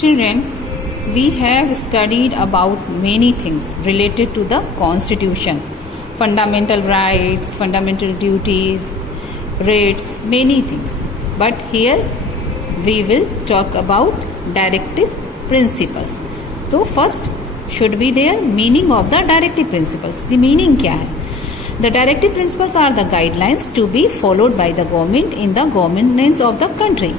Children, we have studied about many things related to the Constitution. Fundamental rights, fundamental duties, rights, many things. But here we will talk about directive principles. So first should be there meaning of the directive principles. The meaning क्या है? The directive principles are the guidelines to be followed by the government in the governance of the country.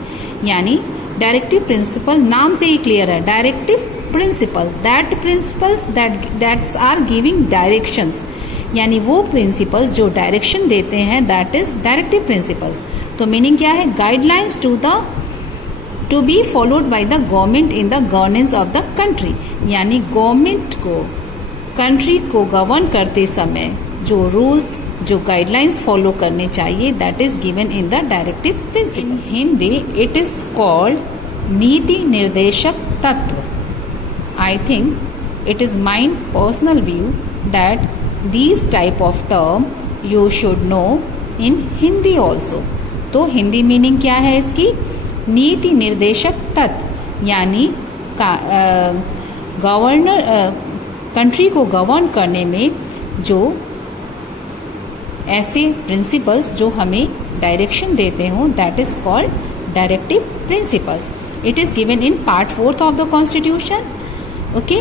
यानी directive principle नाम से ही clear है. Directive principle that principles that's are giving directions, यानी वो principles जो डायरेक्शन देते हैं, दैट इज डायरेक्टिव प्रिंसिपल्स. तो मीनिंग क्या है? Guidelines to be followed by the government in the governance of the country, यानी गवर्नमेंट को कंट्री को गवर्न करते समय जो रूल्स जो गाइडलाइंस फॉलो करने चाहिए, that is given in the directive principle. In Hindi it is called नीति निर्देशक तत्व. I think it is my personal view that these type of term you should know in Hindi also. तो Hindi meaning क्या है इसकी? नीति निर्देशक तत्व, यानी गवर्नर कंट्री को गवर्न करने में जो ऐसे प्रिंसिपल्स जो हमें डायरेक्शन देते हों, that is called directive principles. It is given in part 4 of the constitution. Okay,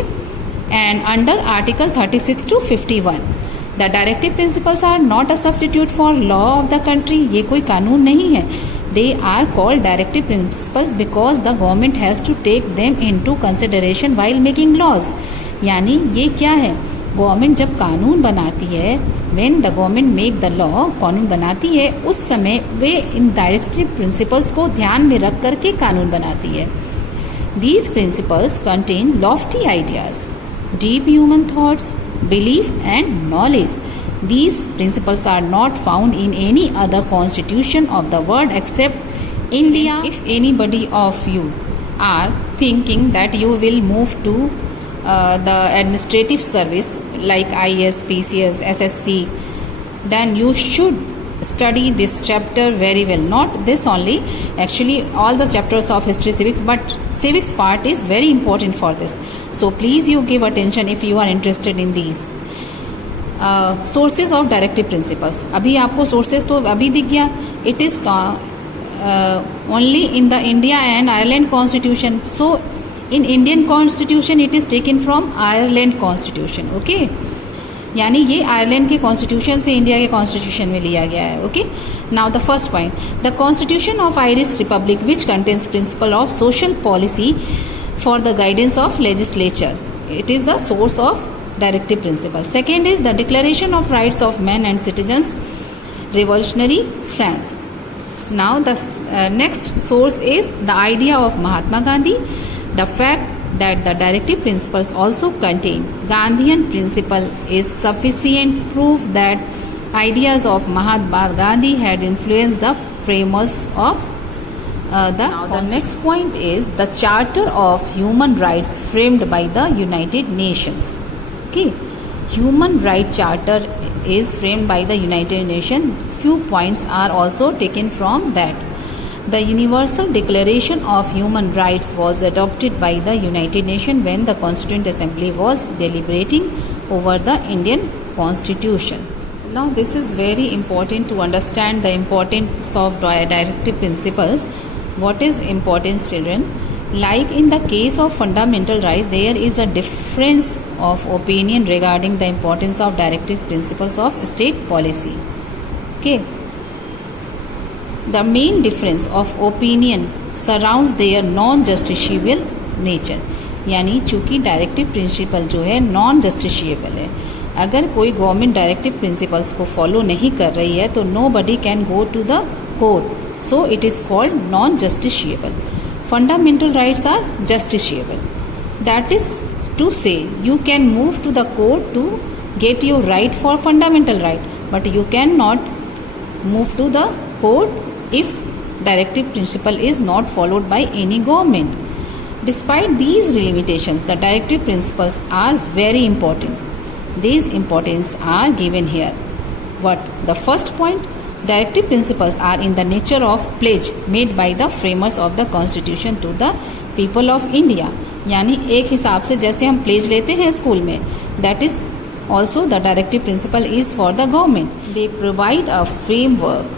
and under article 36 to 51 the directive principles are not a substitute for law of the country. ये कोई कानून नहीं है. They are called directive principles because the government has to take them into consideration while making laws. यानी ये क्या है? Government जब कानून बनाती है, when the government make the law, कानून बनाती है, उस समय वे इन डायरेक्टिव प्रिंसिपल्स को ध्यान में रख करके कानून बनाती है. These principles contain Lofty ideas, deep human thoughts, belief and knowledge. These principles are not found in any other constitution of the world except India. If anybody of you are thinking that you will move to the administrative service like IAS, PCS, SSC, then you should study this chapter very well. Not this only, actually all the chapters of history, civics, but civics part is very important for this. So please you give attention if you are interested in these. Sources of directive principles. अभी आपको sources तो अभी दिख गया. It is only in the India and Ireland constitution. So in Indian constitution it is taken from Ireland constitution. Okay, यानी ये Ireland के constitution से इंडिया के कॉन्स्टिट्यूशन में लिया गया है. Okay, now the first point, the constitution of Irish Republic which contains principle of social policy for the guidance of legislature. It is the source of directive principle. Second is the Declaration of Rights of Men and Citizens, Revolutionary France. Now the next source is the idea of Mahatma Gandhi. The fact that the directive principles also contain Gandhian principle is sufficient proof that ideas of Mahatma Gandhi had influenced the framers of the next point is the Charter of Human Rights framed by the United Nations. Okay, Human Rights Charter is framed by the United Nations. Few points are also taken from that. The Universal Declaration of Human Rights was adopted by the United Nations when the Constituent Assembly was deliberating over the Indian Constitution. Now this is very important to understand the importance of directive principles. What is importance, children? Like in the case of fundamental rights, there is a difference of opinion regarding the importance of directive principles of state policy. Okay, the main difference of opinion surrounds their non-justiciable nature. यानी चूंकि directive principle जो है non justiciable है, अगर कोई government directive principles को follow नहीं कर रही है तो nobody can go to the court. So it is called non justiciable. Fundamental rights are justiciable. That is to say, you can move to the court to get your right for fundamental right, but you cannot move to the court if directive principle is not followed by any government. Despite these limitations, the directive principles are very important. These importance are given here. What? The first point, directive principles are in the nature of pledge made by the framers of the Constitution to the people of India, यानी एक हिसाब से जैसे हम pledge लेते हैं school में, that is also the directive principle is for the government. They provide a framework,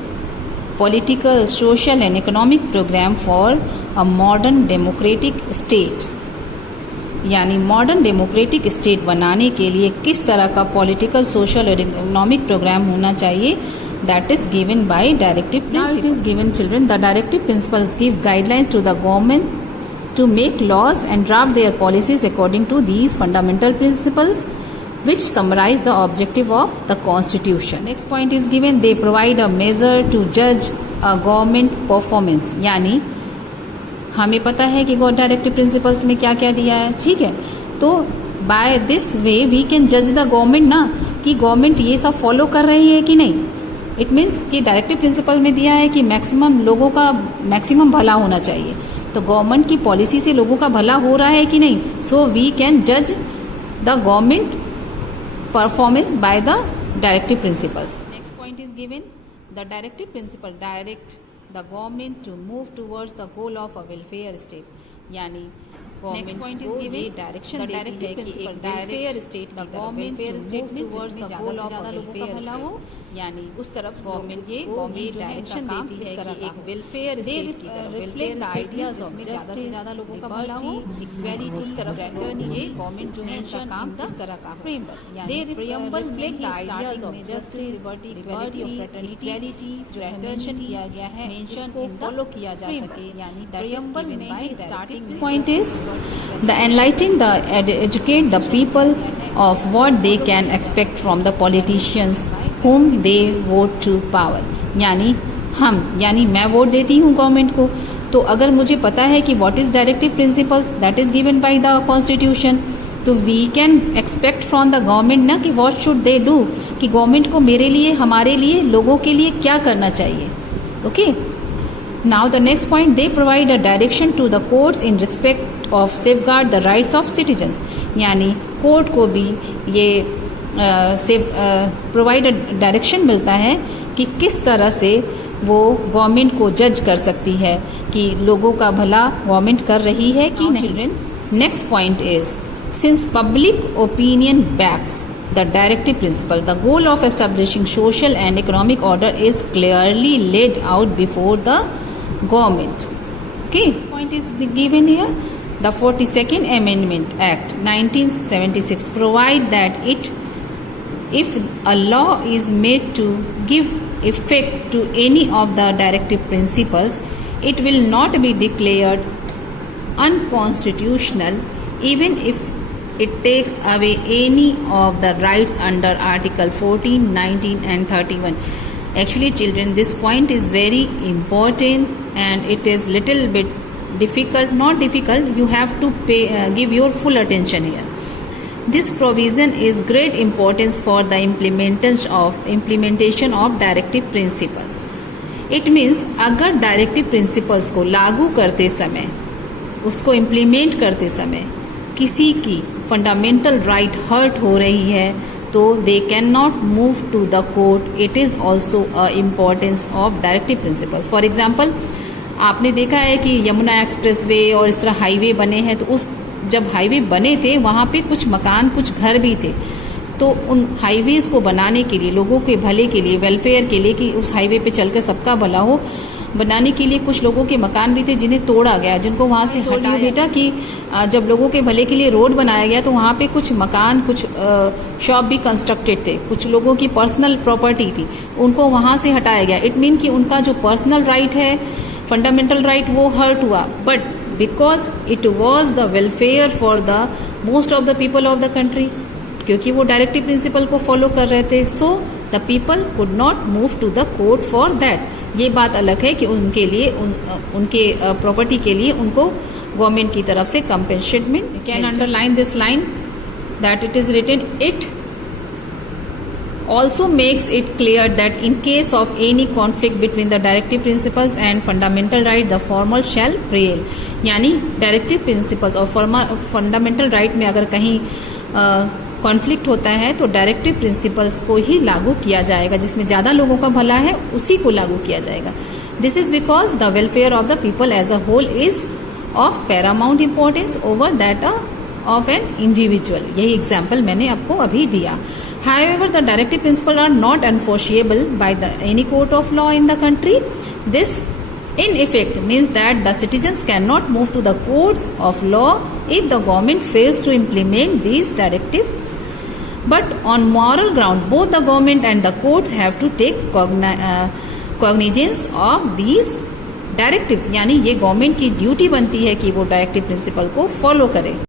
political, social and economic programme for a modern democratic state. यानी मॉडर्न डेमोक्रेटिक स्टेट बनाने के लिए किस तरह का पॉलिटिकल, सोशल और इकोनॉमिक प्रोग्राम होना चाहिए, that is given by directive principles. Now it is given, children, the directive principles give guidelines to the government to make laws and draft their policies according to these fundamental principles, which summarize the objective of the constitution. Next point is given, they provide a measure to judge a government performance. यानी हमें पता है कि directive principles में क्या क्या दिया है, ठीक है. तो by this way we can जज द गवर्नमेंट ना, कि गवर्नमेंट ये सब फॉलो कर रही है कि नहीं. इट मीन्स कि डायरेक्टिव प्रिंसिपल में दिया है कि मैक्सिमम लोगों का मैक्सिमम भला होना चाहिए, तो गवर्नमेंट की पॉलिसी से लोगों का भला हो रहा है कि नहीं. सो वी कैन जज the government performance by the directive principles. Next point is given, the directive principal direct the government to move towards the goal of a welfare state. यानी next point is given, direction देती है कि एक welfare state की तरफ, welfare state में जिसमें ज्यादा से ज्यादा लोगों का भला हो, यानी उस तरफ गवर्नमेंट ये डायरेक्शन देती है कि एक वेलफेयर स्टेट की तरफ, वेलफेयर आइडियाज ऑफ ज्यादा से ज्यादा लोगों का भला हो, इक्वालिटी, उस तरफ ये गवर्नमेंट जो है इनका काम इस तरह का फ्रेमवर्क, यानी प्रियम्बल में the ideas of justice, liberty, equality, fraternity जो मेंशन किया गया है, इसको फॉलो किया जा सके. यानी प्रियम्बल में starting point is the enlighten, the educate the people of what they can expect from the politicians whom they vote to power. यानी मैं वोट देती हूँ गवर्नमेंट को, तो अगर मुझे पता है कि what is directive principles that is given by the constitution, तो we can expect from the government ना कि व्हाट शुड दे डू, कि गवर्नमेंट को मेरे लिए, हमारे लिए, लोगों के लिए क्या करना चाहिए. Okay. Now the next point, they provide a direction to the courts in respect of safeguard the rights of citizens. यानी कोर्ट को भी ये प्रोवाइड डायरेक्शन मिलता है कि किस तरह से वो गवर्नमेंट को जज कर सकती है कि लोगों का भला गवर्नमेंट कर रही है कि नहीं. Next point is, since public opinion backs the directive principle, the goal of establishing social and economic order is clearly laid out before the government. Okay, point is given here. The 42nd Amendment Act 1976 provide that if a law is made to give effect to any of the directive principles, it will not be declared unconstitutional even if it takes away any of the rights under Article 14, 19 and 31. Actually, children, this point is very important and it is little bit difficult. Not difficult, you have to give your full attention here. This provision is great importance for the implementation of directive principles. It means अगर directive principles को लागू करते समय, उसको implement करते समय किसी की फंडामेंटल राइट हर्ट हो रही है, तो they can not move to the court. It is also a importance of directive principles. For example, आपने देखा है कि यमुना एक्सप्रेसवे और इस तरह हाईवे बने हैं, तो उस जब हाईवे बने थे वहाँ पे कुछ मकान, कुछ घर भी थे, तो उन हाईवेज को बनाने के लिए, लोगों के भले के लिए, वेलफेयर के लिए, कि उस हाईवे पे चलकर सबका भला हो, बनाने के लिए कुछ लोगों के मकान भी थे जिन्हें तोड़ा गया, जिनको वहां से हटाया बेटा कि जब लोगों के भले के लिए रोड बनाया गया तो वहां पे कुछ मकान, कुछ शॉप भी कंस्ट्रक्टेड थे, कुछ लोगों की पर्सनल प्रॉपर्टी थी, उनको वहां से हटाया गया. इट मीन कि उनका जो पर्सनल राइट है, फंडामेंटल राइट, वो हर्ट हुआ, but because it was the welfare for the most of the people of the country, क्योंकि वो डायरेक्टिव प्रिंसिपल को फॉलो कर रहे थे, so the people could not move to the court for that. ये बात अलग है कि उनके लिए, उनके प्रॉपर्टी के लिए उनको गवर्नमेंट की तरफ से compensation. You can underline this line that it is written, it also makes it clear that in case of any conflict between the directive principles and fundamental rights, the former shall prevail. यानी directive principles और fundamental right में अगर कहीं conflict होता है तो directive principles को ही लागू किया जाएगा, जिसमें ज्यादा लोगों का भला है उसी को लागू किया जाएगा. This is because the welfare of the people as a whole is of paramount importance over that of an individual. यही एग्जाम्पल मैंने आपको अभी दिया। However, the directive principles are not enforceable by any court of law in the country. This, in effect, means that the citizens cannot move to the courts of law if the government fails to implement these directives. But on moral grounds, both the government and the courts have to take cognizance of these directives. यानी ये government की duty बनती है कि वो directive principle को follow करे।